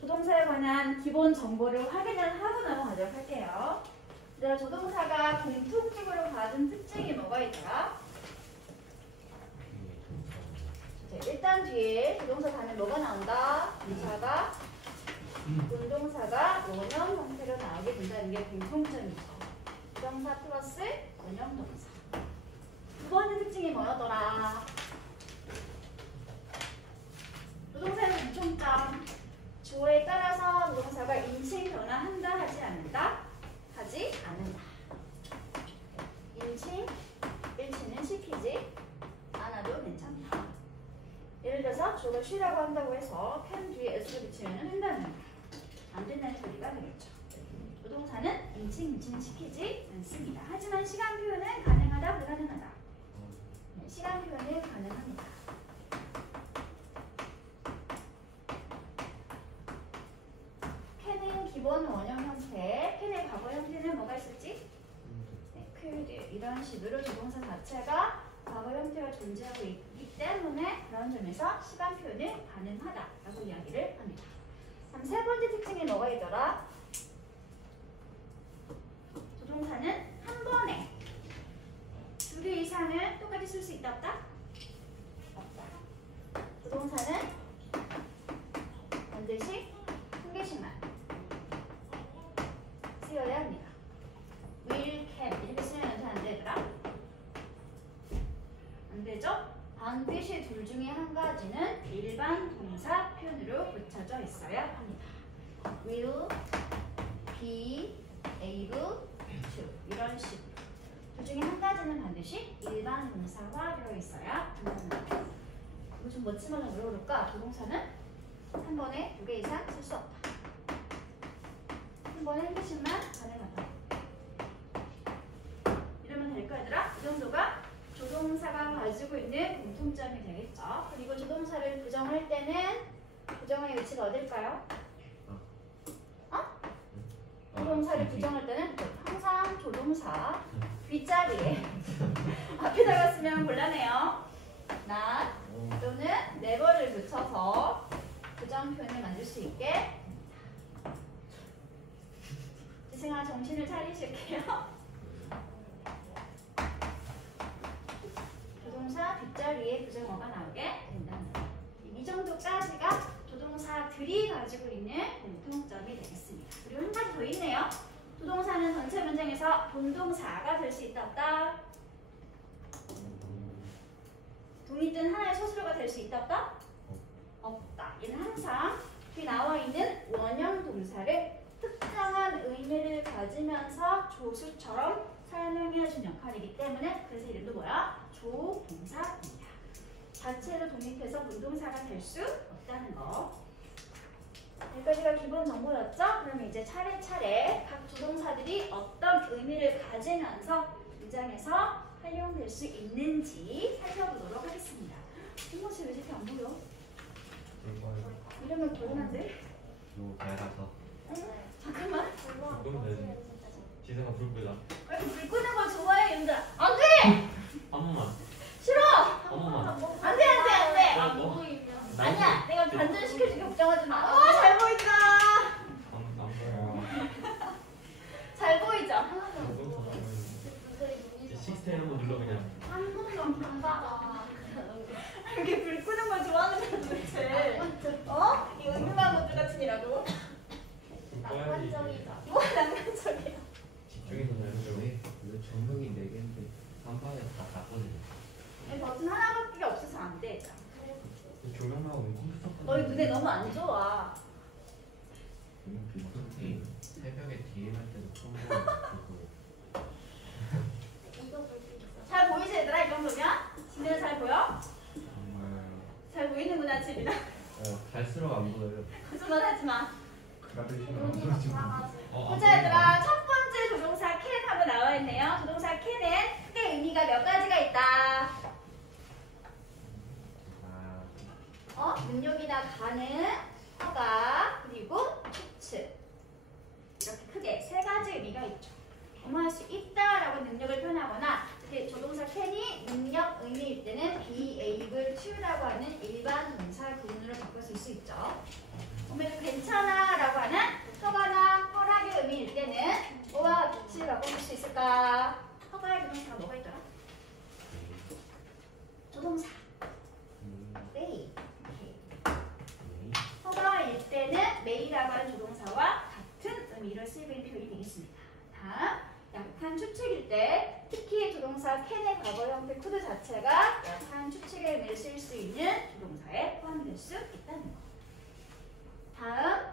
조동사에 관한 기본 정보를 확인을 하고 넘어가도록 할게요. 자, 조동사가 공통적으로 가진 특징이 뭐가 있더라? 자, 일단 뒤에 조동사 다음에 뭐가 나온다? 운동사가 원형 형태로 나오게 된다는 게 공통점이죠. 조동사 플러스 원형 동사. 두 번째 특징이 뭐였더라? 조동사의 공통점. 주어에 따라서 조동사가 인칭 변화한다 하지 않는다? 하지 않는다. 인칭, 일치는 시키지 않아도 괜찮다. 예를 들어서 주어가 쉬라고 한다고 해서 can 뒤에 s를 붙이면 된다는 안 된다는 소리가 되겠죠. 조동사는 인칭 시키지 않습니다. 하지만 시간 표현은 가능하다, 불가능하다? 네, 시간 표현은 가능합니다. can은 기본 원형 형태, can의 과거 형태는 뭐가 있었지? 네, could 이런 식으로 조동사 자체가 과거 형태가 존재하고 있기 때문에 그런 점에서 시간 표현은 가능하다라고 이야기를 합니다. 다음 세 번째 특징이 뭐가 있더라? 조동사는 한 번에 두 개 이상을 똑같이 쓸 수 있다 없다? 없다. 조동사는 반드시 한 개씩만 쓰여야 합니다. will, can 이렇게 쓰면 안 되더라? 안 되죠? 반드시 둘 중에 한 가지는 일반 동사 표현으로 붙여져 있어야 합니다. will, be, able to 이런 식으로 둘 중에 한 가지는 반드시 일반 동사가 들어있어야 한답니다. 이거 좀 멋지면 물어볼까? 조동사는 한 번에 두 개 이상 쓸 수 없다. 한 번에 한 개씩만 가능하다. 이러면 될까 얘들아? 이 정도가 조동사가 가지고 있는 공통점이 되겠죠. 그리고 조동사를 부정할 때는 부정의 위치가 어딜까요? 조동사를 부정할 때는 항상 조동사 뒷자리에 앞에다가 쓰면 곤란해요. not 또는 never를 붙여서 부정 표현을 만들 수 있게 지승아 정신을 차리실게요. 조동사 뒷자리에 부정어가 나오게 된답니다. 이 정도까지가 조동사들이 가지고 있는 공통점이 되겠습니다. 그리고 한 가지 더 있네요. 조동사는 전체 문장에서 본동사가 될 수 있다 없다? 독립된 하나의 소수로가 될 수 있다 없다? 없다. 얘는 항상 뒤 나와 있는 원형 동사를 특정한 의미를 가지면서 조수처럼 설명해준 역할이기 때문에 그래서 이름도 뭐야? 조동사입니다. 자체로 독립해서 문동사가 될 수 없다는 거. 여기까지가 기본 정보였죠? 그러면 이제 차례차례 각 조동사들이 어떤 의미를 가지면서 문장에서 활용될 수 있는지 살펴보도록 하겠습니다. 홍모씨 왜 이렇게 안 보여? 이러면 고른한데? 이거 밝아서. 잠깐만. 끄면 되지. 지승아 불 끄자. 왜 이렇게 불 끄는 거 좋아해, 얘들아? 안 돼! 한 번만. 싫어! 한 번만. 안 돼, 안 돼, 안 돼! 안 뭐? 아니야, 내가 반전시켜주게 걱정하지 마. 잘 보인다! 안 보여. 잘 보이죠? 식스텐 한번 눌러 그냥. 한 번도 안 봐. 이렇게 불 끄는 걸 좋아하는 거 도대체. 어? 이 은유한 것들 같은 이라고. 낭만적이다. 뭐 낭만적이야. 집중해서 내려줘. 이거 조명이 4개인데 한 방에 다 닫거든요. 버튼 하나밖에 없어서 안 돼. 조명 나오면 컴퓨터. 너희 눈에 너무 안 좋아. 어떻게 새벽에 DM 할 때도 컴퓨터 잘 보이지 얘들아? 이 정도면? 지민아 잘 보여? 정말 잘 보이는구나 지민아. 갈수록 안 보여요. 거짓말 하지 마. 안 보자 얘들아. 첫 번째 조동사 can 하고 나와 있네요. 조동사 can은 크게 의미가 몇 가지가 있다. 능력이나 가능, 허가, 그리고 추측. 이렇게 크게 세 가지 의미가 있죠. 뭐할 수 있다라고 능력을 표현하거나 이렇게 조동사 can이 능력 의미일 때는 be able to라고 하는 일반 동사 구문으로 바꿔 쓸 수 있죠. may라고 하는 조동사와 같은 의미로 쓰이고 있는 표현이 되겠습니다. 다음, 약한 추측일 때 특히 조동사 can의 과거 형태 코드 자체가 약한 추측의 의미를 쓸 수 있는 조동사에 포함될 수 있다는 거. 다음,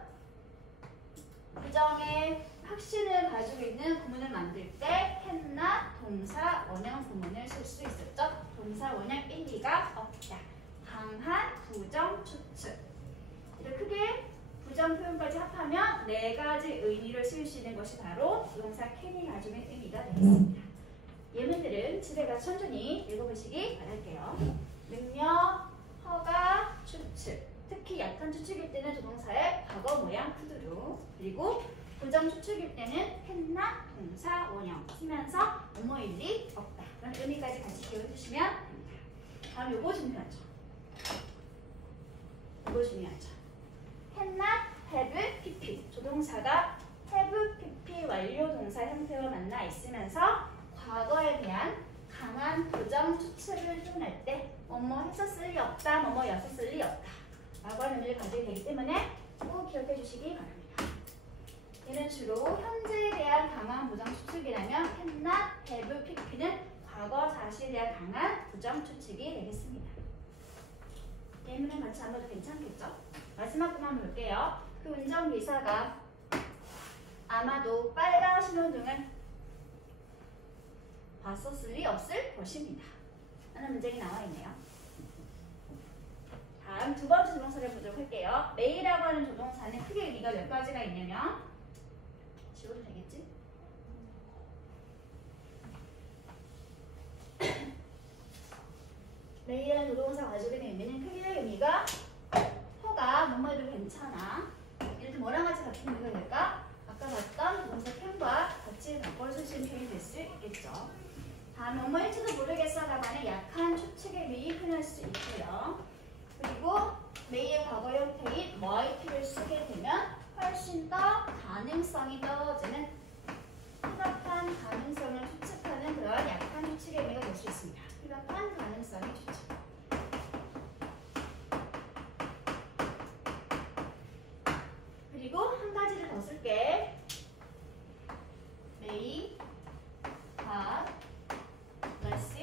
부정의 확신을 가지고 있는 구문을 만들 때 can나 동사 원형 구문을 쓸 수 있었죠. 동사 원형 1, 2가 없다. 강한 부정 추측. 이렇게 크게 부정 표현까지 합하면 네 가지 의미를 쓸 수 있는 것이 바로 동사 can이 가지고 있는 의미가 되겠습니다. 예문들은 집에 가서 천천히 읽어보시기 바랄게요. 능력, 허가, 추측. 특히 약한 추측일 때는 조동사의 과거 모양 푸드루. 그리고 부정 추측일 때는 can나 동사 원형 쓰면서 뭐뭐일리 없다. 그런 의미까지 같이 기억해주시면 됩니다. 다음 요거 중요하죠. 요거 중요하죠. cannot have pp. 조동사가 have pp 완료 동사 형태와 만나 있으면서 과거에 대한 강한 부정 추측을 표현할 때 뭐뭐 했었을 리 없다, 뭐뭐였었을 리 없다 라고 하는 의미를 가지게 되기 때문에 꼭 기억해 주시기 바랍니다. 얘는 주로 현재에 대한 강한 부정 추측이라면 cannot have pp는 과거 사실에 대한 강한 부정 추측이 되겠습니다. 예문은 같이 안 봐도 괜찮겠죠? 마지막 것만 볼게요. 그 운전기사가 아마도 빨간 신호등을 봤었을 리 없을 것입니다. 라는 문장이 나와 있네요. 다음 두 번째 조동사를 보도록 할게요. may라고 하는 조동사는 크게 의미가 몇 가지가 있냐면 지워도 되겠지? may라는 조동사가 가지고 있는 의미는 크게 의미가 허가 뭐뭐 해도 괜찮아. 예를 들어 뭐랑 같이 같은 의미가 될까? 아까 봤던 조동사 can과 같이 바꿔서 쓰는 표현이 될 수 있겠죠. 다음 뭐뭐 할지도 모르겠어라고 하는 약한 추측의 의미 표현할 수 있고요. 그리고 may의 과거 형태인 might를 쓰게 되면 훨씬 더 가능성이 떨어지는 희박한 가능성을 추측하는 그런 약한 추측의 의미가 될 수 있습니다. 희박한 가능성의 추측. 그리고 한 가지를 더 쓸게. may, God, bless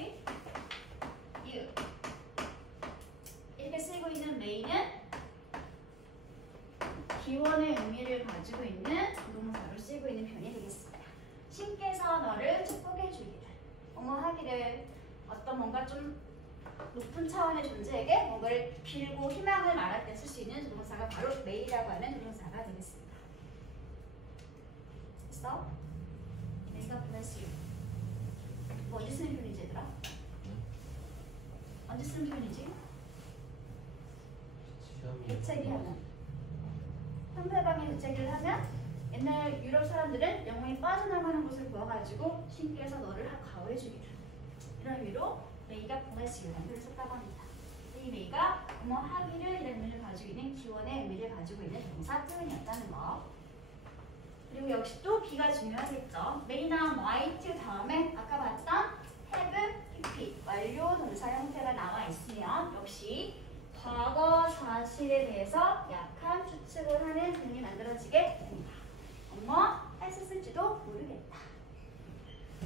you. 이렇게 쓰이고 있는 may는 기원의 의미를 가지고 있는 부동사로 쓰이고 있는 표현이 되겠습니다. 신께서 너를 축복해 주기를, 뭐뭐 하기를, 어떤 뭔가 좀 높은 차원의 존재에게 뭔가를 빌고 희망을 말할 때 쓸 수 있는 조동사가 바로 may라고 하는 조동사가 되겠습니다. 됐어? May God bless you. 뭐 언제 쓰는 표현이지 얘들아? 언제 쓰는 표현이지? 대체기 하면. 상대방의 대체기를 하면 옛날 유럽 사람들은 영혼이 빠져나가는 곳을 보아가지고 신께서 너를 가호해 주기를, 이런 의미로 May가 bless you라는 표현을 썼다고 합니다. 이 May가 뭐 하기를 이런 의미를 가지고 있는 기원의 의미를 가지고 있는 동사 표현이었다는 거. 그리고 역시 또 B가 중요하겠죠. May나 might 다음에 아까 봤던 have, pp 완료 동사 형태가 나와 있으면 역시 과거 사실에 대해서 약한 추측을 하는 표현이 만들어지게 됩니다. 어머, 했었을지도 모르겠다.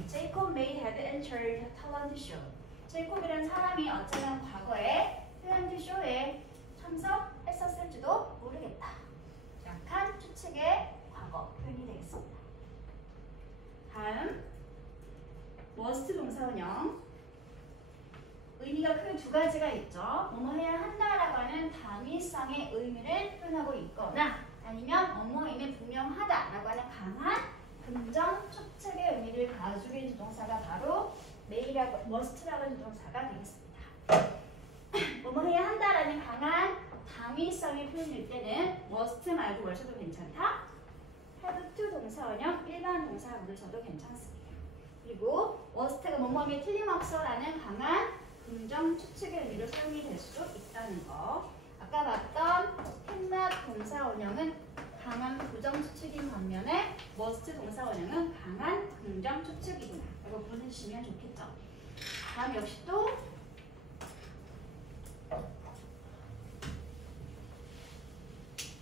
Jacob may have entered a talent show. 제이콥이라는 사람이 어쩌면 과거에 탤런트 쇼에 참석했었을지도 모르겠다. 약한 추측의 과거 표현이 되겠습니다. 다음, must 동사원형. 의미가 크게 두 가지가 있죠. 뭐뭐 해야 한다라고 하는 당위성의 의미를 표현하고 있거나 아니면 뭐뭐임이 분명하다라고 하는 강한 긍정 추측의 의미를 가지고 있는 조동사가 바로 may라고, must라고 하는 조동사가 되겠습니다. 뭐뭐 해야 한다라는 강한 당위성의 표현일 때는 must 말고 뭘 써도 괜찮다. have to 동사원형 일반 동사문을 써도 괜찮습니다. 그리고 must가 뭐뭐임이 틀림없어라는 강한 긍정 추측의 의미로 사용이 될 수 있다는 거. 아까 봤던 can나 동사 원형은 강한 부정 추측인 반면에 must 동사 원형은 강한 긍정 추측이구나 라고 보내주시면 좋겠죠. 다음 역시 또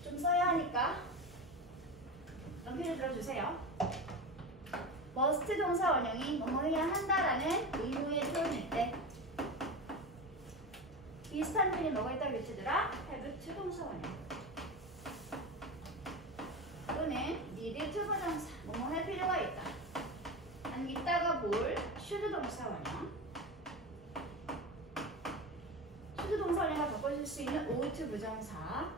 좀 써야 하니까 연필을 들어주세요. must 동사 원형이 뭐뭐해야 한다라는 의무의 표현일 때 비슷한 표현이 뭐가 있다고 했지더라? have to 동사 원형 또는 need to 부정사 뭐뭐 할 필요가 있다. 아니 이따가 뭘 should 동사 원형 should 동사 원형과 바꿔줄 수 있는 ought 부정사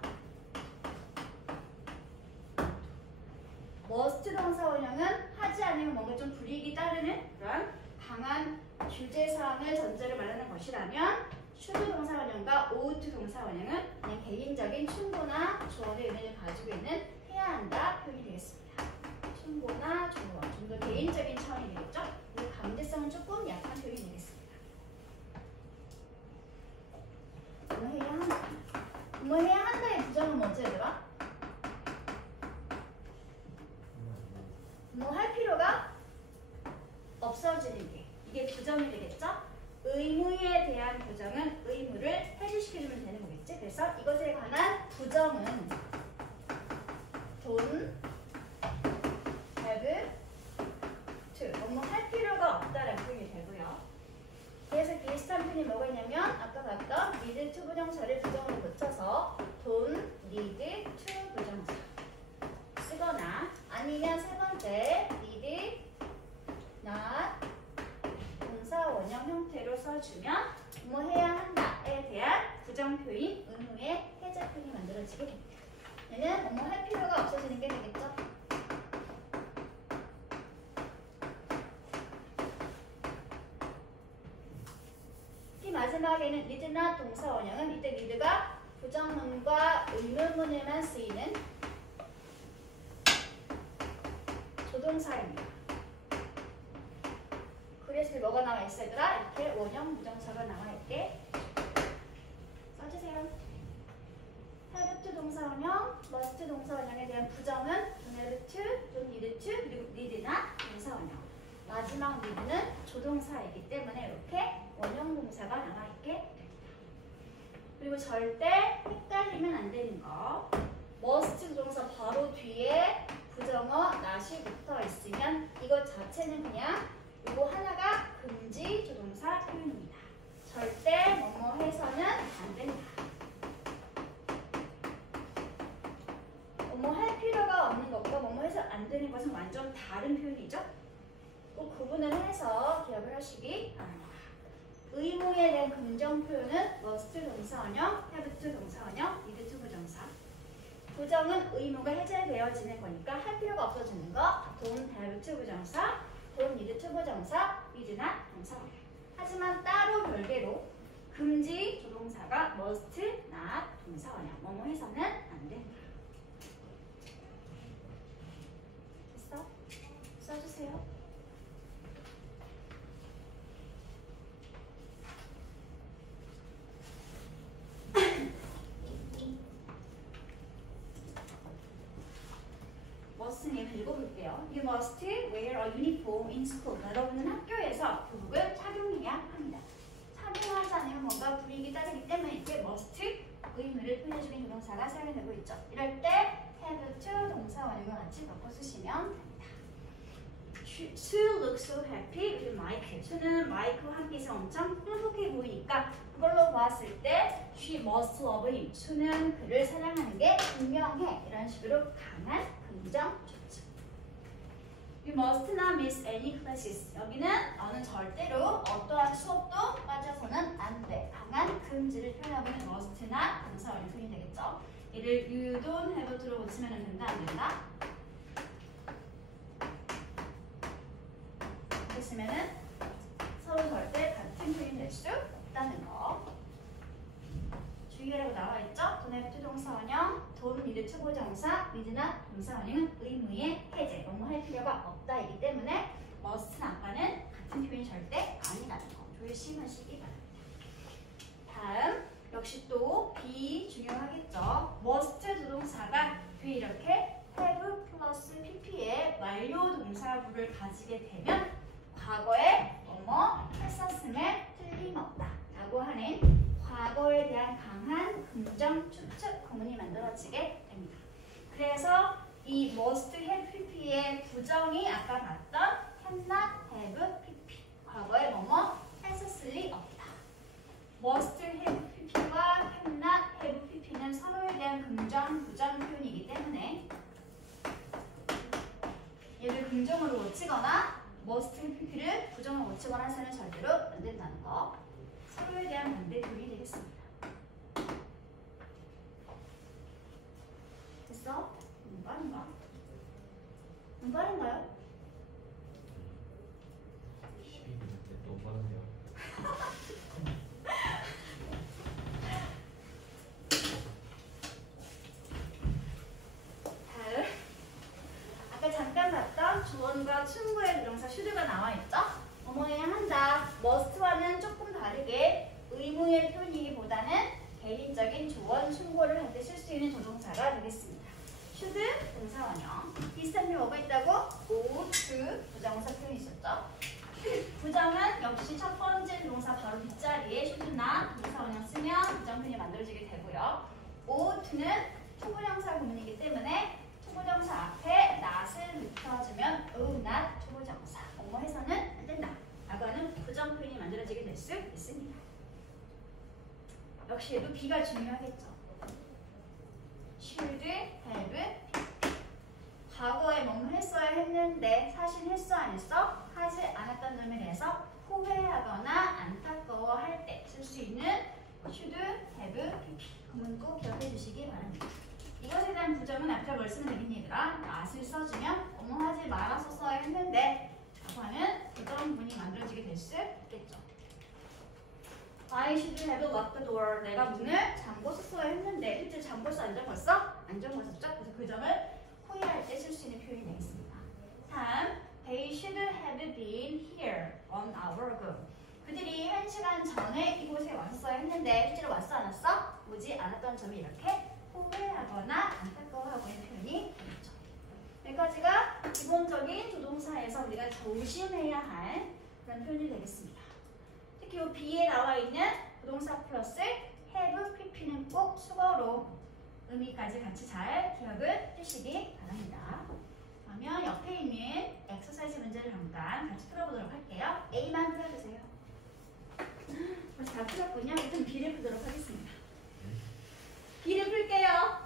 must 동사 원형은 하지 않으면 뭔가 좀 불이익이 따르는 그런 강한 규제사항을 전제로 말하는 것이라면 should 동사 원형과 ought 동사 원형은 그냥 개인적인 충고나 조언의 의미를 가지고 있는 해야 한다 표현이 되겠습니다. 충고나 조언 좀 더 개인적인 차원이 되겠죠? 그리고 강제성은 조금 약한 표현이 되겠습니다. 뭐 해야 한다. 뭐 해야 한다의 부정은 뭐지 얘들아? 뭐 할 필요가 없어지는 게 이게 부정이 되겠죠? 의무에 대한 부정은 의무를 해지시켜주면 되는 거겠지? 그래서 이것에 관한 부정은 don't have to 뭐 할 필요가 없다라는 표현이 되고요. 그래서 비슷한 표현이 뭐가 있냐면 아까 봤던 need to 부정사를 부정으로 붙여서 don't need to 부정사 쓰거나 아니면 세 번째 need not 동사 원형 형태로 써주면 뭐 해야 한다에 대한 부정 표현 의무의 해제 표현이 만들어지게 됩니다. 얘는 뭐 할 필요가 없어지는 게 되겠죠. 특히 마지막에는 need not 동사 원형은 이때 need가 부정문과 의문문에만 쓰이는 조동사입니다. 그래서 뭐가 나와 있어 얘들아? 이렇게 원형 부정사가 나와 있게 써주세요. have to 동사 원형, must 동사 원형에 대한 부정은 don't have to, don't need to, 그리고 need not 동사 원형. 마지막 need는 조동사이기 때문에 이렇게 원형 동사가 나와 있게 됩니다. 그리고 절대 헷갈리면 안 되는 거. must 조동사 바로 뒤에 부정어 not이 붙어 있으면 이것 자체는 그냥 이거 하나가 금지 조동사 표현입니다. 절대 뭐뭐 해서는 안 된다. 뭐뭐 할 필요가 없는 것과 뭐뭐 해서 안 되는 것은 완전 다른 표현이죠. 꼭 구분을 해서 기억을 하시기 바랍니다. 의무에 대한 긍정 표현은 must 동사 원형, have to 동사 원형, need to 부정사. 부정은 의무가 해제되어지는 거니까 할 필요가 없어지는 거 don't have to 부정사, don't need to 부정사, need not 동사 원형. 하지만 따로 별개로 금지 조동사가 must not 동사 원형. 뭐뭐 해서는 안 된다. 됐어? 써주세요. must는 얘는 읽어볼게요. You must wear a uniform in school. 여러분은 학교에서 교복을 착용해야 합니다. 착용하지 않으면 뭔가 불이익이 따르기 때문에 이렇게 must 의무를 표현해주는 조동사가 사용되고 있죠. 이럴 때 have to 동사 원형과 같이 바꿔 쓰시면 됩니다. Sue looks so happy with Mike. 수는 마이크와 함께해서 엄청 행복해 보이니까 그걸로 보았을 때 she must love him. 수는 그를 사랑하는 게 분명해. 이런 식으로 강한 긍정 조치. You must not miss any classes. 여기는 너는 절대로 어떠한 수업도 빠져서는 안 돼. 강한 금지를 표현하고 있는 must not 동사 원형 표현이 되겠죠. 이를 you don't have to로 붙이면 된다 안 된다? 보시면은 서로 절대 같은 표현이 될 수 없다는 거. 주의하라고 나와 있죠? don't have to 동사 원형, don't need to 부정사, need not 동사 원형은 의무의 해제, 뭐뭐 할 필요가 없다이기 때문에 must는 아까는 같은 표현이 절대 아니라는 거 조심하시기 바랍니다. 다음 역시 또 be 중요하겠죠? must 조동사가 뒤에 이렇게 have 플러스 pp의 완료 동사구를 가지게 되면 과거에 뭐뭐 했었음에 틀림없다 라고 하는 과거에 대한 강한 긍정 추측 구문이 만들어지게 됩니다. 그래서 이 must have pp의 부정이 아까 봤던 cannot have pp. 과거에 뭐뭐 했었을 리 없다. must have pp와 cannot have pp는 서로에 대한 긍정, 부정 표현이기 때문에 얘를 긍정으로 고치거나 must have pp를 부정으로 고치거나 해서는 절대로 안 된다는 거. 서로에 대한 반대 표현이 되겠습니다. 됐어? 빠른가? 안 빠른가요? 12분인데 너무 빠르네요. 다음. 아까 잠깐 봤던 주어과 충고의 부정사 should가 나와 있죠? 뭐뭐해야 한다. must와는 조금 다르게 의무의 표현이기보다는 개인적인 조언, 충고를 할 때 쓸 수 있는 조동사가 되겠습니다. should 동사원형. 비슷한 게 뭐가 있다고? ought 부정사 표현이 있었죠? 부정은 역시 첫 번째 동사 바로 뒷자리에 should나 동사원형 쓰면 부정 표현이 만들어지게 되고요. ought는 초보정사 구문이기 때문에 초보정사 앞에 not을 붙여주면 oh not 초보정사. 뭐뭐 해서는 안 된다. 라고 하는 부정 표현이 만들어지게 될 수 있습니다. 역시 얘도 B가 중요하겠죠. should have 과거에 뭐뭐 했어야 했는데 사실 했어 안 했어? 하지 않았던 점에 대해서 후회하거나 안타까워할 때 쓸 수 있는 should have pp. 그건 꼭 기억해 주시기 바랍니다. 이것에 대한 부정은 앞에 뭘 쓰면 되겠니 얘들아? not을 써주면 뭐뭐 하지 말았었어야 했는데 라고 하는 부정 문이 만들어지게 될 수 있겠죠. I should have locked the door. 내가 문을 잠궜었어야 했는데 실제 잠궜어 안 잠궜어? 안 잠궜었죠? 그래서 그 점을 후회할 때 쓸 수 있는 표현이 되겠습니다. 다음, They should have been here an hour ago. 그들이 1시간 전에 이곳에 왔어야 했는데 실제로 왔어 안 왔어? 오지 않았던 점이 이렇게 후회하거나 안타까워하고 있는 표현이 되겠죠. 여기까지가 기본적인 조동사에서 우리가 조심해야 할 그런 표현이 되겠습니다. 특히 이 B에 나와 있는 부동사 플러스 have, pp는 꼭 수거로 의미까지 같이 잘 기억을 해주시기 바랍니다. 그러면 옆에 있는 엑서사이즈 문제를 잠깐 같이 풀어보도록 할게요. A만 풀어주세요. 벌써 다 풀었군요. 그럼 B를 풀도록 하겠습니다. B를 풀게요.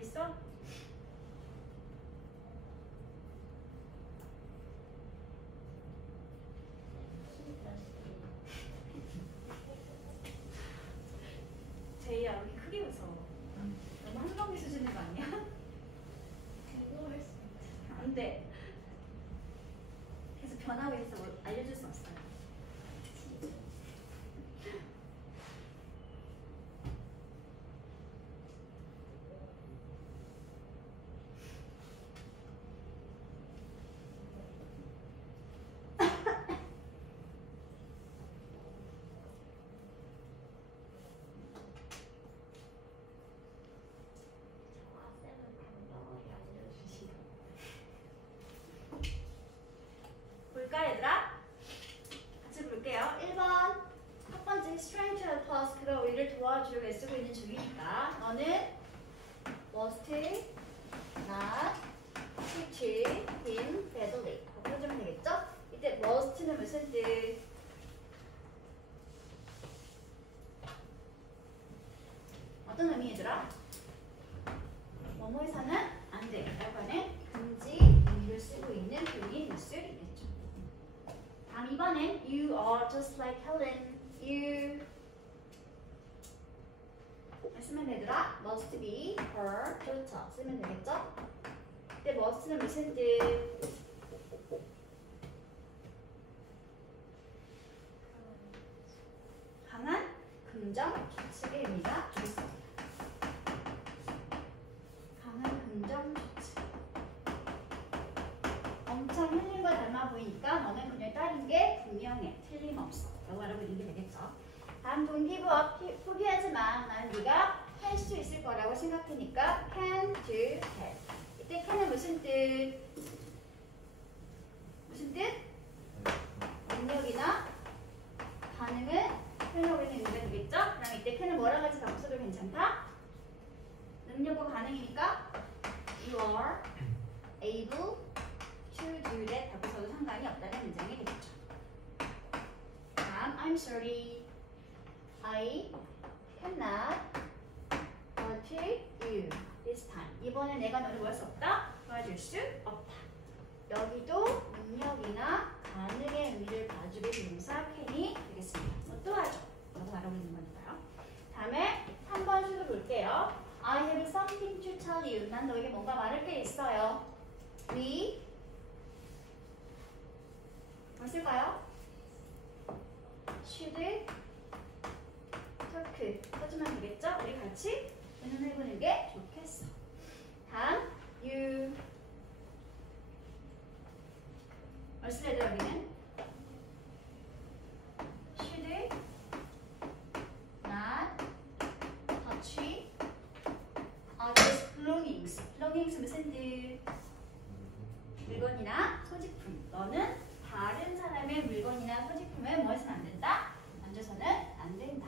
있어? 제이야 여기 크게 웃어. 너무 한경기 수준인 거 아니야? 안 돼. 계속 변하고 있어. 알려줄 수 없어요. 볼까 얘들아? just like Helen. You 쓰면 되더라. Must be her. 그렇죠. 쓰면 되겠죠? 근데 must는 무슨 뜻? 강한 긍정 주측의 의미가 있습니다. 강한 긍정 주측. 엄청 헬린과 닮아 보이니까 너는 그녀의 딸인 게 분명해. 틀림없어. 라고 알아보고 있는 게 되겠죠. 다음 don't give up. 포기하지 마. 나는 네가 할 수 있을 거라고 생각하니까 can, do, have. 이때 can은 무슨 뜻? 무슨 뜻? 능력이나 가능을 표현하고 있는 의미가 되겠죠? 그럼 이때 can은 뭐랑 같이 바꿔서도 괜찮다? 능력과 가능이니까 you are able to do that 바꿔서도 상관이 없다는 문장이 되겠죠. 다음 I'm sorry. I cannot help you this time. 이번에 내가 너를 뭐 할 수 없다? 도와줄 수 없다. 여기도 능력이나 가능의 의미를 가지고 있는 동사 can이 되겠습니다. 도와줘. 라고 말하고 있는 거니까요. 다음에 3번 수도 볼게요. I have something to tell you. 난 너에게 뭔가 말할 게 있어요. We 뭐 쓸까요? should talk 써주면 되겠죠? 우리 같이 의논해보는 게 좋겠어. 다음 you 뭘 쓸래 여기는? should not touch others' belongings. belongings 무슨 뜻? 물건이나 소지품. 너는 다른 사람의 물건이나 소지품을 뭐 해서는 안 된다? 만져서는 안 된다.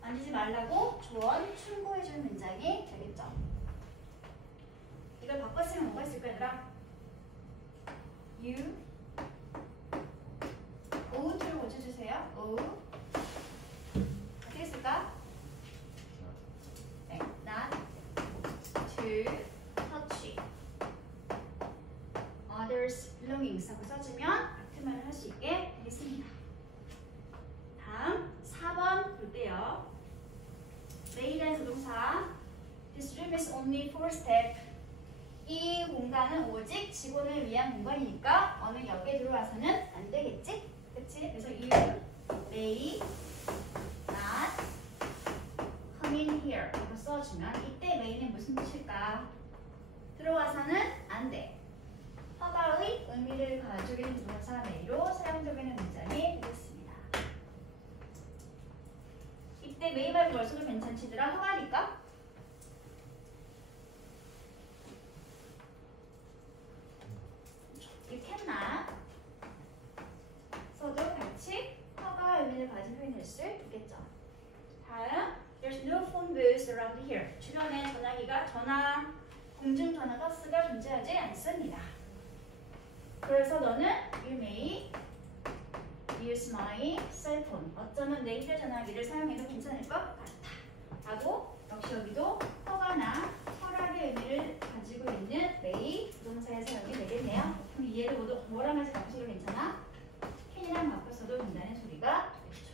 만지지 말라고 조언, 충고해주는 문장이 되겠죠. 이걸 바꿨으면 뭐가 있을까 얘들아? You ough를 고쳐주세요. ought 어떻게 쓸까? 네, not to touch others' belongings 하고 써주면 같은 말을 할 수 있게 되겠습니다. 다음 4번 볼게요. may라는 조동사 This room is only for step. 이 공간은 오직 직원을 위한 공간이니까 어느 역에 들어와서는 안 되겠지? 그치? 그래서 you may not come in here 이거 써주면 이때 may는 무슨 뜻일까? 들어와서는 안 돼. 허가의 의미를 가지고 있는 동사 may로 사용되는 문장이 되겠습니다. 이때 may 말고 뭘 써도 괜찮지더라? 허가니까? You cannot 써도 같이 허가 의미를 가진 표현일 수 있겠죠. 다음 There's no phone booth around here. 주변에 전화, 공중전화 버스가 존재하지 않습니다. 그래서 너는 You may use my cell phone. 어쩌면 내 휴대전화기를 사용해도 괜찮을 것 같아. 하고 역시 여기도 허가나 허락의 의미를 가지고 있는 may 부동사의 사용이 되겠네요. 그럼 이 얘를 모두 뭐랑 같이 바꾸셔도 괜찮아? can이랑 바꿔서도 된다는 소리가 되죠.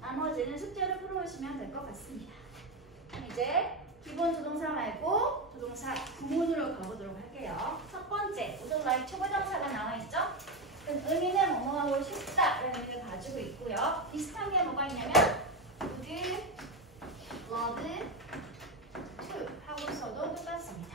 나머지는 숙제로 풀어오시면 될 것 같습니다. 그럼 이제 기본 조동사 말고 조동사 구문으로 가보도록 할게요. 첫 번째, would like 초보동사가 나와 있죠? 그럼 의미는 뭐뭐 하고 싶다 라는 의미를 가지고 있고요. 비슷한 게 뭐가 있냐면 would love to 하고서도 똑같습니다.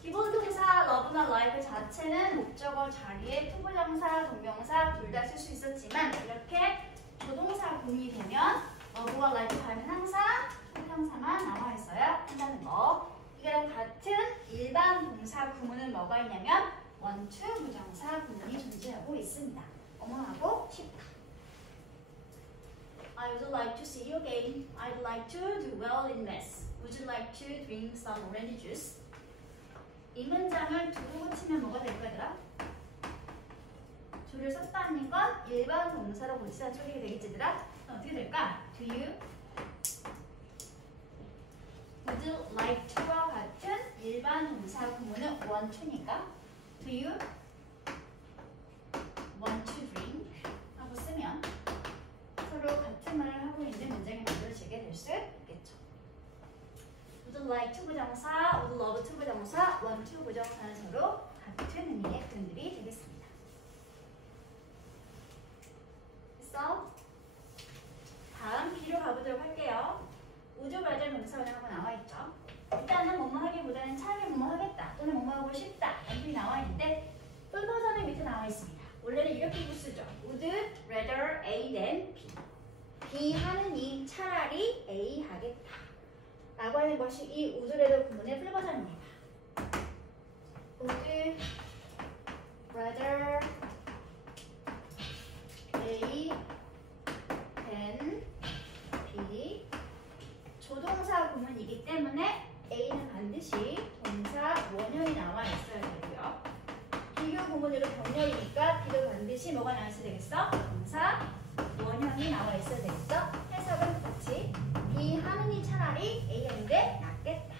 기본 동사 love나 like 자체는 목적어 자리에 투부정사, 동명사 둘 다 쓸 수 있었지만 이렇게 조동사 구문이 되면 love와 like 하면 항상 투부정사만 나와 있어야 한다는 거. 이거랑 같은 일반 동사 구문은 뭐가 있냐면 원투 부정사 구문이 존재하고 있습니다. 어머하고 싶다. I would like to see you again. I'd like to do well in math. Would you like to drink some orange juice? 이 문장을 두로 고치면 뭐가 될 거더라? 줄을 썼다는 건 일반 동사로 고치자는 소리가 되겠지더라? 어떻게 될까? Do you? Would you like to와 같은 일반 동사 구문은 want to니까 Do you want to drink 하고 있는 문장이 만들어지게 될 수 있겠죠. would like to 부정사, would love to 부정사, want to 부정사는 서로 같은 의미의 표현들이 되겠습니다. 됐어? 다음 B로 가보도록 할게요. would rather 동사원하고 나와 있죠. 일단은 뭐뭐 하기보다는 차라리 뭐뭐 하겠다 또는 뭐뭐 하고 싶다 이렇게 나와 있는데 풀 버전은 밑에 나와 있습니다. 원래는 이렇게 쓰죠. would rather A than B. B 하느니 차라리 A 하겠다 라고 하는 것이 이 would rather 구문의 풀 버전입니다. would rather A than B. 조동사 구문이기 때문에 A는 반드시 동사 원형이 나와 있어야 되고요. 비교 구문으로 병렬이니까 B도 반드시 뭐가 나와 있어야 되겠어? 동사 원형이 나와 있어야 되겠죠? 해석은 똑같이 B 하느니 차라리 A 하는 게 낫겠다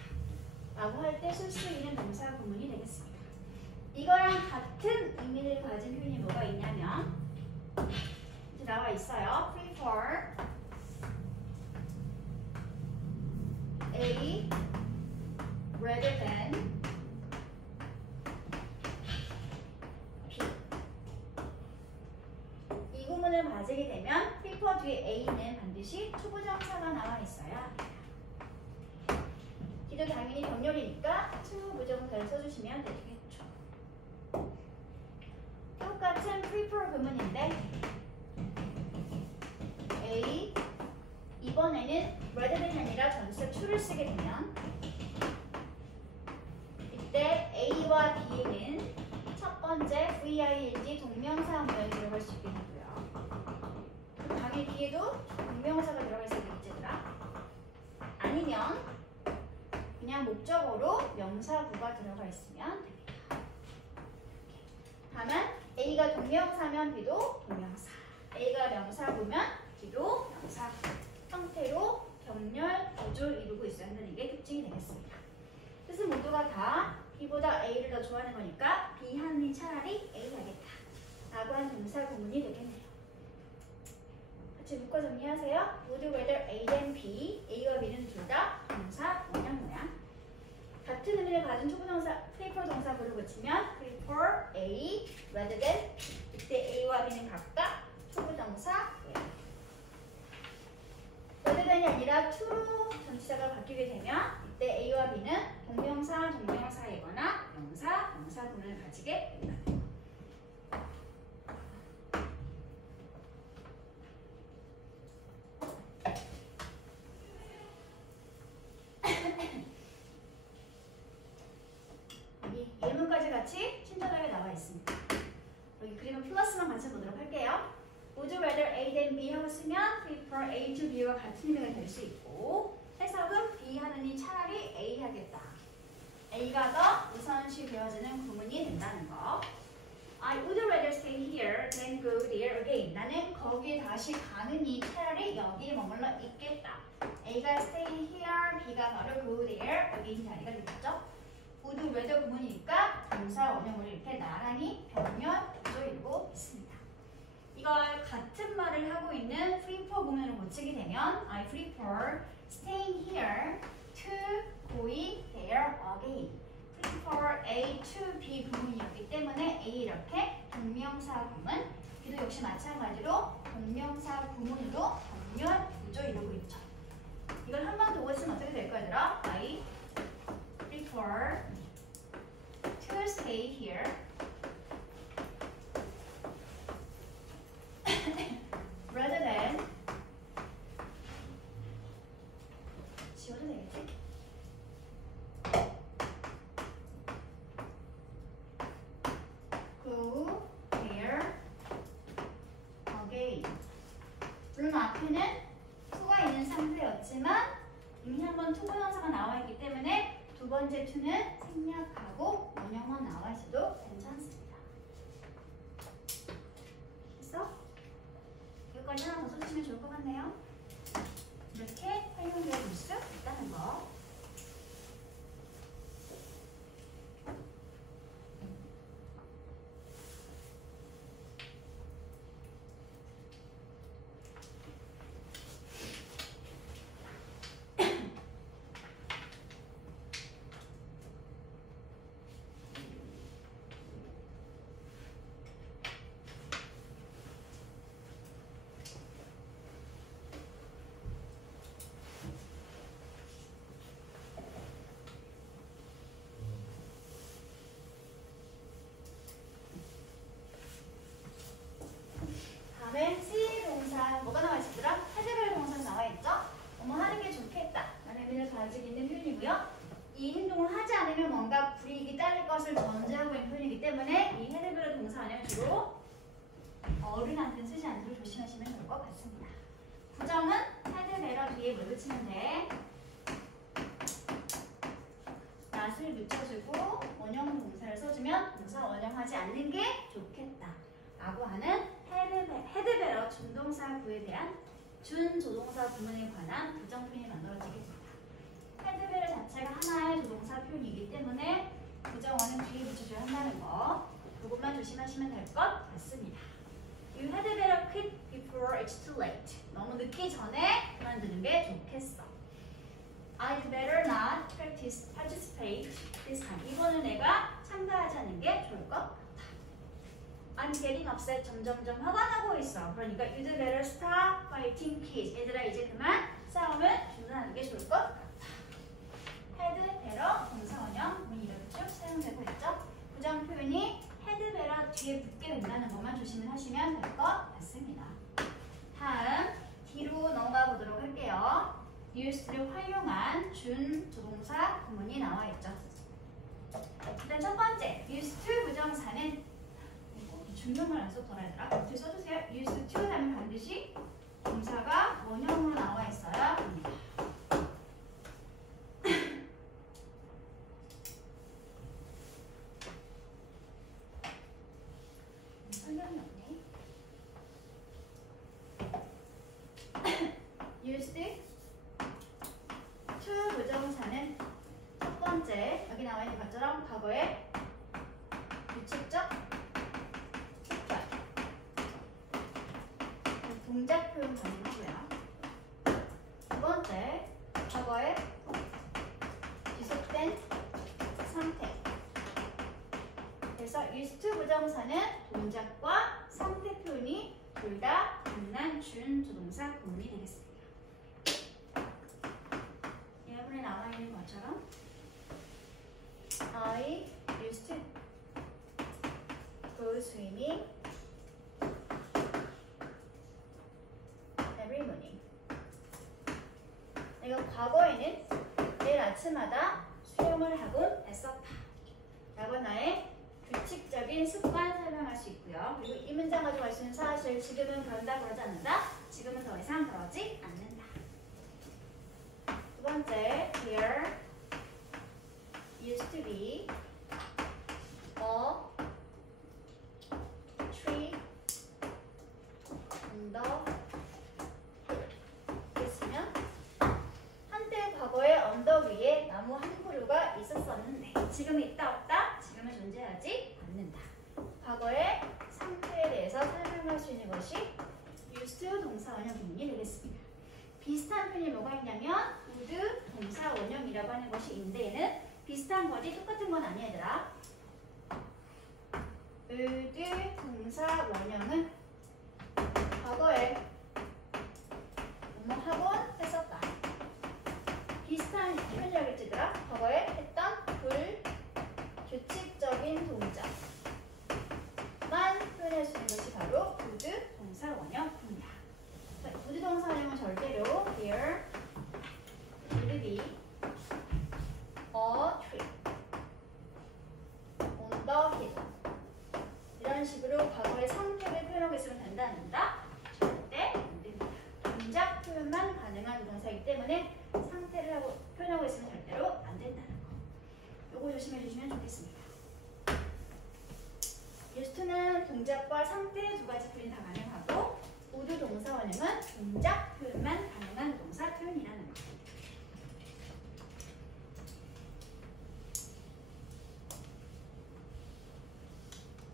라고 할 때 쓸 수 있는 동사 구문이 되겠습니다. 이거랑 같은 의미를 가진 표현이 뭐가 있냐면 이제 나와 있어요. prefer A rather than B. 이 구문을 가지게 되면 prefer 뒤에 A는 반드시 투부정사가 나와 있어야 합니다. B도 당연히 병렬이니까 투부정사를 써주시면 되겠죠. 똑같은 prefer 구문인데 A 이번에는 rather than 아니라 전체 to를 쓰게 되면 이때 A와 B는 첫 번째 VING 동명사 모양이 들어갈 수 있게 되고요. 당연히 B에도 동명사가 들어갈 수 있겠지더라. 아니면 그냥 목적어로 명사구가 들어가 있으면 됩니다. 다만 A가 동명사면 B도 동명사, A가 명사구면 B도 명사 형태로 병렬 구조를 이루고 있어야 한다는 게 특징이 되겠습니다. 뜻은 모두가 다 B보다 A를 더 좋아하는 거니까 B 하느니 차라리 A 하겠다 라고 하는 동사 구문이 되겠네요. 같이 묶어 정리하세요. would rather A than B. A와 B는 둘 다 동사 원형 모양. 같은 의미를 가진 초부동사 prefer 동사구를 고치면 prefer A rather than B. 이때 A와 B는 각각 초부동사 모양. rather than이 아니라 to로 전치사가 바뀌게 되면 이때 A와 B는 동명사, 동명사이거나 명사, 명사구문을 가지게 됩니다. 여기 예문까지 같이 친절하게 나와 있습니다. 여기 그림은 플러스만 같이 보도록 할게요. would rather A than B 하고 쓰면 prefer A to B와 같은 의미가 될 수 있고 해석은 B 하느니 차라리 A 하겠다. A가 더 우선시 되어지는 구문이 된다는 거. I would rather stay here than go there again. 나는 거기에 다시 가느니 차라리 여기에 머물러 있겠다. A가 stay here, B가 바로 go there, again 자리가 되겠죠. would rather 구문이니까 동사 원형으로 이렇게 나란히 병렬 구조 이루고 있습니다. 이걸 같은 말을 하고 있는 prefer 구문으로 고치게 되면 I prefer staying here to going there again. prefer A to B 구문이었기 때문에 A 이렇게 동명사 구문, B도 역시 마찬가지로 동명사 구문으로 병렬 구조 이루고 있죠. 이걸 한 번 더 고치면 어떻게 될까 얘들아? I prefer to stay here rather than 지워도 되겠지? go there again. 물론 앞에는 to가 있는 상태였지만 이미 한번 투부정사가 나와 있기 때문에 두 번째 to는 생략하고 원형만 나와 있어도 괜찮습니다. 됐어? 여기까지 하나 더 써주시면 좋을 것 같네요. 이렇게 활용되어 볼 수 있다는 거. 표현이고요. 이 행동을 하지 않으면 뭔가 불이익이 따를 것을 전제하고 있는 표현이기 때문에 이 헤드베러 동사는 주로 어른한테는 쓰지 않도록 조심하시면 될 것 같습니다. 부정은 헤드베러 뒤에 뭘 붙이면 돼? 낫을 붙여주고 원형 동사를 써주면 동사 원형하지 않는 게 좋겠다 라고 하는 헤드베러 준동사 구에 대한 준조동사 구문에 관한 부정표현이 만들어지게 됩니다. 헤드베러 자체가 하나의 조동사 표현이기 때문에 부정어는 뒤에 붙여줘야 한다는 거 그것만 조심하시면 될 것 같습니다. You had better quit before it's too late. 너무 늦기 전에 그만두는 게 좋겠어. I'd better not participate this time. 이번은 내가 참가하지 않는 게 좋을 것 같아. I'm getting upset. 점점점 화가 나고 있어. 그러니까 you'd better stop fighting kids. 얘들아 이제 그만 싸움을 중단하는 게 좋을 것 같아. had better 동사원형 문이 이렇게 쭉 사용되고 있죠. 부정 표현이 had better 뒤에 붙게 된다는 것만 조심을 하시면 될 것 같습니다. 다음 뒤로 넘어가 보도록 할게요. used를 활용한 준조동사 구문이 나와 있죠. 일단 첫 번째 used to 부정사는 중명을 안 썼더라 얘들아. 뒤에 써주세요. used to 하면 반드시 동사가 원형으로 나와 있어야 합니다. 설명이 없네. used to 부정사는 첫 번째 여기 나와 있는 것처럼 과거의 규칙적 특별 동작 표현 가능하고요. 두 번째 과거의 지속된 상태. 그래서 used to 부정사는 동작과 상태 표현이 둘 다 가능한 준조동사 구문이 되겠습니다. 예문에 나와 있는 것처럼 I used to go swimming every morning. 내가 과거에는 매일 아침마다 수영을 하곤 했었다. 라고 나의 규칙적인 습관 설명할 수 있고요. 그리고 이 문장 가지고 할 수 있는 사실 지금은 그런다 그러지 않는다. 지금은 더 이상 그러지 않는다. 두 번째 There used to be a tree in the 있으면 한때 과거에 언덕 위에 나무 한 그루가 있었었는데 지금은 있다 없다? 지금은 존재하지 않는다. 과거의 상태에 대해서 설명할 수 있는 것이 used to 동사 원형 구문이 되겠습니다. 비슷한 표현이 뭐가 있냐면 would 동사 원형이라고 하는 것이 있는데 얘는 비슷한 거지 똑같은 건 아니야 얘들아. would 동사 원형은 과거에 뭐 하곤 했었다. 비슷한 표현이라겠지 얘들아. 과거에 했던 불규칙적인 동작만 표현할 수 있는 것이 바로 would 동사 원형입니다. would 동사 원형은 절대로 there would be a tree on the hill 이런 식으로 과거의 상태를 표현하고 있으면 된다 안 된다? 절대 안 됩니다. 동작 표현만 가능한 동사이기 때문에 상태를 하고 표현하고 있으면 절대로 안 된다는 거. 요거 조심해 주시면 좋겠습니다. used to는 동작과 상태 두 가지 표현이 다 가능하고 would 동사 원형은 동작 표현만 가능한 동사 표현이라는 거.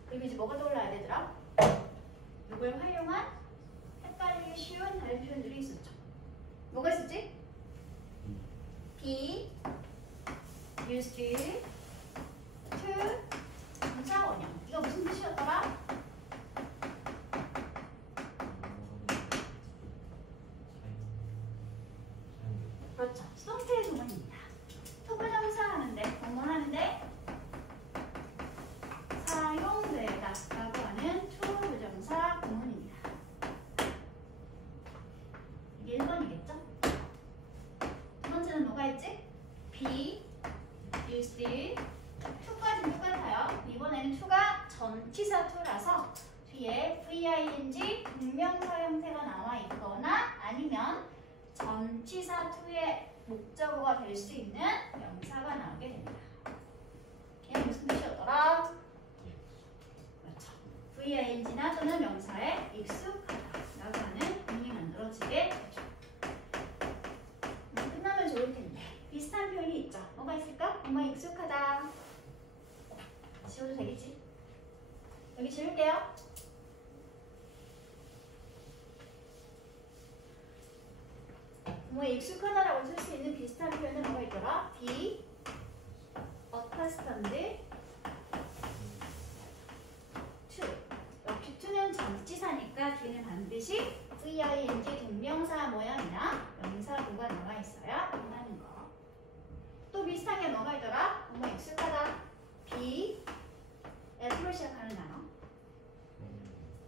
그리고 이제 뭐가 떠올라야 되더라? 이걸 활용한 헷갈리기 쉬운 다른 표현들이 있었죠. 뭐가 있었지? be, used to, 동사 원형. 이거 무슨 뜻이었더라? 그렇죠. 수동태의 구문입니다. 투부정사 하는데, 공문하는데 사용되다 라고 하는 투부정사 구문입니다. 이게 1번이겠죠? 두 번째는 뭐가 있지? be be, used, to까지는 똑같아요. 이번에는 to가 전치사 to라서 뒤에 VING 분명사 형태가 나와 있거나 아니면 전치사 to의 목적어가 될 수 있는 명사가 나오게 됩니다. 얘는 무슨 뜻이었더라? 그렇죠. VING나 또는 명사에 익숙하다라고 하는 의미 만들어지게 되죠. 끝나면 좋을 텐데 비슷한 표현이 있죠. 뭐가 있을까? 뭐가 익숙하다. 지워도 되겠지? 여기 지울게요. 뭐에 익숙하다라고 쓸 수 있는 비슷한 표현은 뭐가 있더라? be accustomed to. 역시 to는 전치사니까 뒤에는 반드시 VING 동명사 모양이나 명사구가 나와 있어야 한다는 거. 또 비슷한 게 뭐가 있더라? 뭐에 익숙하다. be F로 시작하는 단어.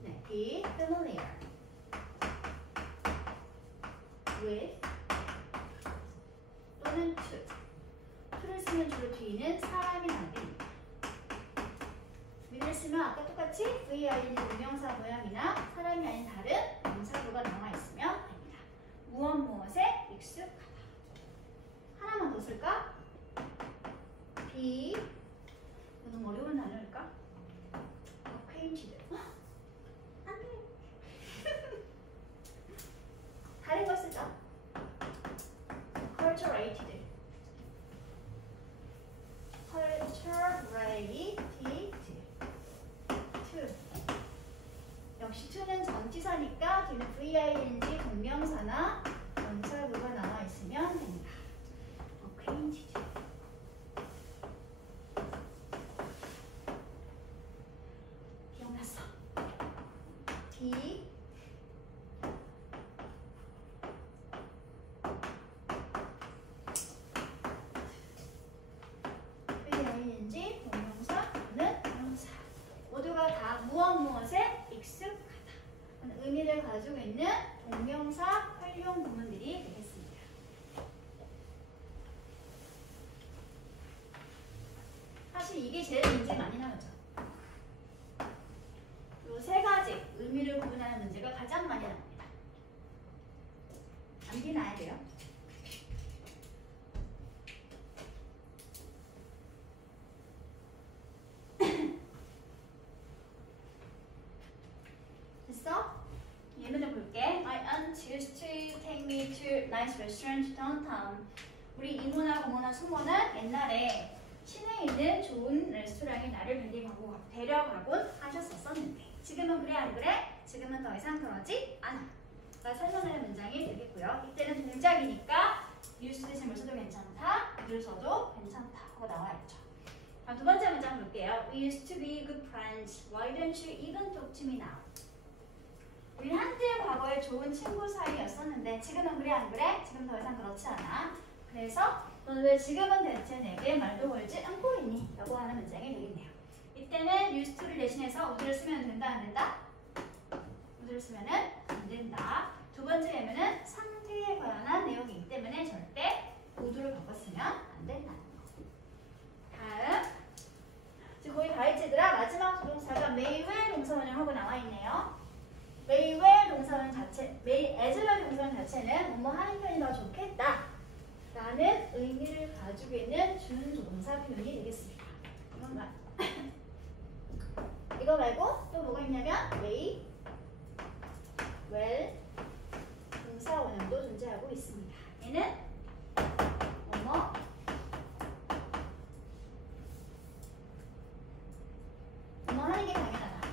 네, be familiar with 또는 to. to를 쓰면 주로 뒤는 사람이 나오게 됩니다. with를 쓰면 아까 똑같이 VIN 동명사 모양이나 사람이 아닌 다른 명사구가 나와 있으면 됩니다. 무엇에 익숙하다. 하나만 더 쓸까? be 너무 어려운 단어일까? acquainted. 안 돼. 다른 거 쓰자. culturated. 역시 to는 전치사니까 뒤는 VING 동명사나 명사구가 나와 있으면 됩니다. acquainted. 기억났어. be VING 동명사는 명사. 모두가 다 무엇에 익숙하다 의미를 가지고 있는 동명사 활용 구문들이 되겠습니다. 사실 이게 제일 문제 많이 나오죠. 이 세 가지 의미를 구분하는 문제가 가장 많이 나옵니다. 암기나야 돼요. 됐어? 예문을 볼게. My aunt used to take me to nice restaurant downtown. 우리 이모나 고모나 숙모는 옛날에 시내에 있는 좋은 레스토랑에 나를 데려가곤 하셨었는데 지금은 그래 안 그래? 지금은 더 이상 그러지 않아. 가 설명하는 문장이 되겠고요. 이때는 동작이니까 used 대신 뭘 써도 괜찮다, 를 써도 괜찮다 하고 나와야죠. 두 번째 문장 볼게요. We used to be good friends. Why don't you even talk to me now? 우리 한때 과거에 좋은 친구 사이였었는데 지금은 그래 안 그래? 지금 더 이상 그렇지 않아. 그래서 너는 왜 지금은 대체 내게 말도 걸지 않고 있니? 라고 하는 문장이 되겠네요. 이때는 used to를 대신해서 would를 쓰면 된다 안 된다? would를 쓰면 안 된다. 두 번째 예문은 상태에 관한 내용이기 때문에 절대 would를 바꿨으면 안 된다는 거. 다음 지금 거의 다 했지 얘들아? 마지막 조동사가 may will 동사원형하고 나와 있네요. may well 동사원 자체, may as well 동사원 자체는 뭐뭐 하는 편이 더 좋겠다 라는 의미를 가지고 있는 준조동사 표현이 되겠습니다. 이거 말고 또 뭐가 있냐면 may well 동사원형도 존재하고 있습니다. 얘는 뭐뭐 하는 게 당연하다.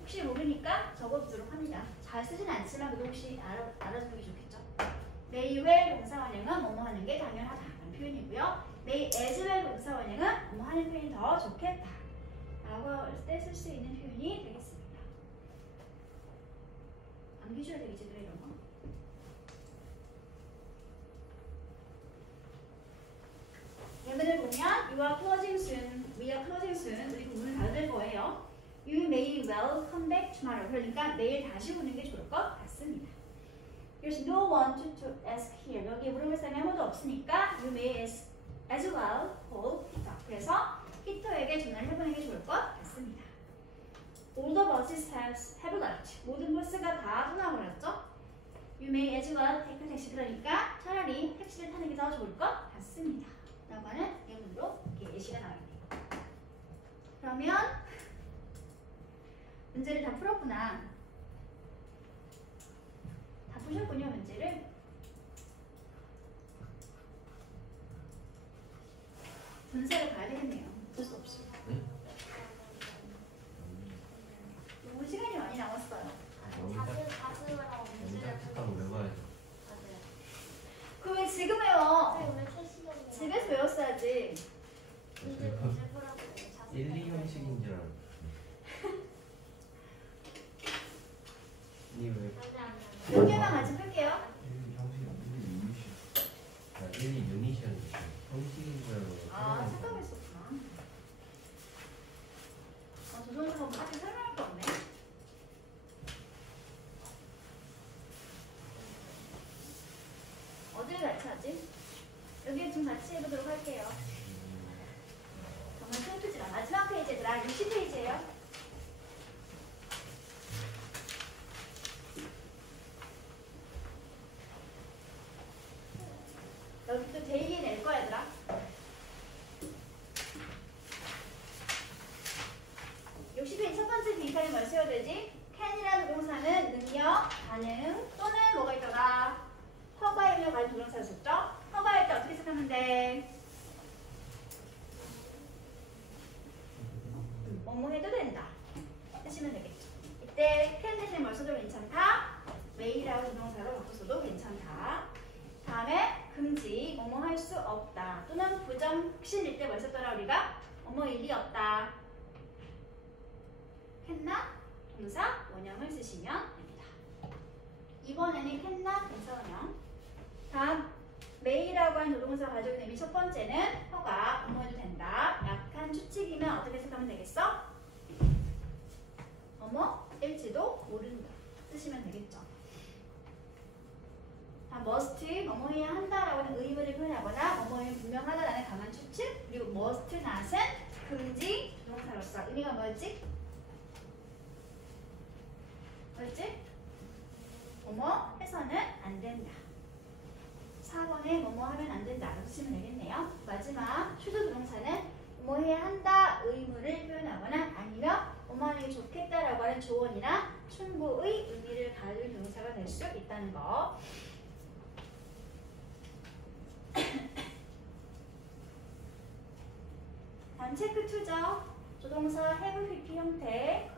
혹시 모르니까 적어두도록 합니다. 잘 쓰진 않지만 그래도 혹시 알아두는 게 좋겠죠. may well 동사원형은 뭐뭐 하는 게 당연하다라는 표현이고요. may as well 동사원형은 뭐뭐 하는 편이 더 좋겠다 라고 할 때 쓸 수 있는 표현이 되겠습니다. 암기줘야 되겠지 그래 이런 거. 예문을 보면 you are closing soon, we are closing soon 우리 구문을 닫을 거예요. You may well come back tomorrow. 그러니까 내일 다시 보는 게 좋을 것 같습니다. There's no one to ask here. 여기 물어볼 사람이 아무도 없으니까 you may as well call Peter. 그래서 피터에게 전화를 해보는 게 좋을 것 같습니다. All the buses have left. 모든 버스가 다 떠나버렸죠? You may as well take a taxi. 그러니까 차라리 택시를 타는 게 더 좋을 것 같습니다. 라고 하는 예문으로 이렇게 예시가 나와있네요. 그러면 문제를 다 풀었구나. 다 푸셨군요, 문제를. 분사를 가야 되겠네요. 어쩔 수 없어. 너무 시간이 많이 남았어요. 자습하고 외워야죠. 그럼 왜 지금 외워? 집에서 외웠어야지. 1, 2형식인 줄 알았어. 몇 개만 같이 풀게요. 1, 2 유닛이었는데 형식인 줄 알고. 아, 착각했었구나. 조선사 아직 설명할 거 없네. 어디를 같이 하지? 여기 좀 같이 해보도록 할게요. 정말 슬프지 마. 마지막 페이지들아, 60페이지예요. 여기 또 데일리 낼 거야, 얘들아. 첫 번째 빈칸에 뭘 써야 되지? can이라는 동사는 능력, 가능 또는 뭐가 있더라? 허가이며 가는 동사를 썼죠? 허가할 때 어떻게 생각하면 돼? 뭐뭐 해도 된다. 쓰시면 되겠죠. 이때 can 대신에 뭘 써도 괜찮다. may라고 동사로 바꿔서도 괜찮다. 다음에 금지, 뭐뭐 할 수 없다. 또는 부정, 확신일 때 뭘 썼더라 우리가? 뭐뭐 일리 없다. 캔나 동사 원형을 쓰시면 됩니다. 이번에는 캔나 동사 원형. 다음 may라고 하는 조동사 가지고 있는 의미 첫 번째는 허가, 뭐뭐해도 된다. 약한 추측이면 어떻게 생각하면 되겠어? 뭐뭐일지도 모른다. 쓰시면 되겠죠. 다음 must, 뭐뭐해야 한다라고 하는 의무를 표현하거나 뭐뭐는 분명하다라는 강한 추측. 그리고 must not은 금지 조동사로서 의미가 뭐였지? 뭐였지? 뭐뭐 해서는 안 된다. 4번에 뭐뭐 하면 안 된다. 라고 쓰시면 되겠네요. 마지막 should 조동사는 뭐뭐 해야 한다 의무를 표현하거나 아니면 뭐뭐 하는 게 좋겠다라고 하는 조언이나 충고의 의미를 가진 동사가 될 수 있다는 거. 다음 체크 2죠. 조동사 have, have 형태.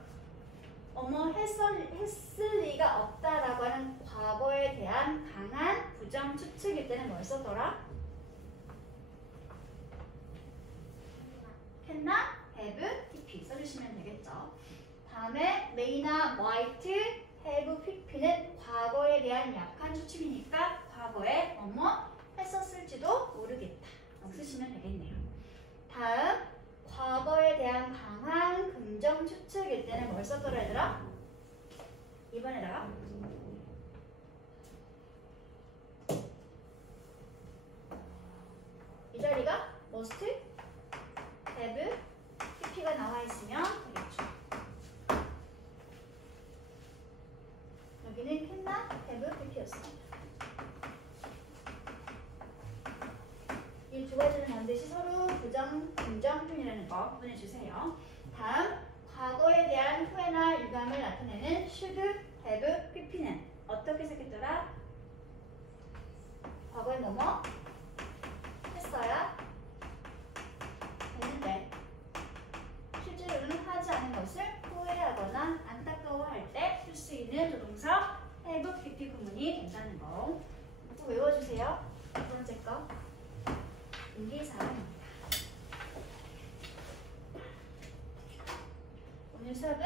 했을 리가 없다라고 하는 과거에 대한 강한 부정 추측일 때는 뭘 써더라? can나, have, pp 써주시면 되겠죠. 다음에 may나 might, have, pp는 과거에 대한 약한 추측이니까 과거에 했었을지도 모르겠다. 쓰시면 되겠네요. 다음 과거에 대한 강한 긍정 추측일 때는 뭘 써더라 얘들아? 2번에다가 이 자리가 must, have, pp가 나와 있으면 되겠죠. 여기는 can나, have, pp였습니다. 이 두 가지는 반드시 서로 부정, 긍정 표현이라는 거 구분해주세요. 다음, 과거에 대한 후회나 유감을 나타내는 should, have, pp는 어떻게 생겼더라? 과거에 뭐뭐 했어야 했는데 should는 하지 않은 것을 후회하거나 안타까워할 때 쓸 수 있는 조동사 have, pp 구문이 된다는 거. 꼭 외워주세요. 두 번째 거. 인기사항입니다. 오늘 수업은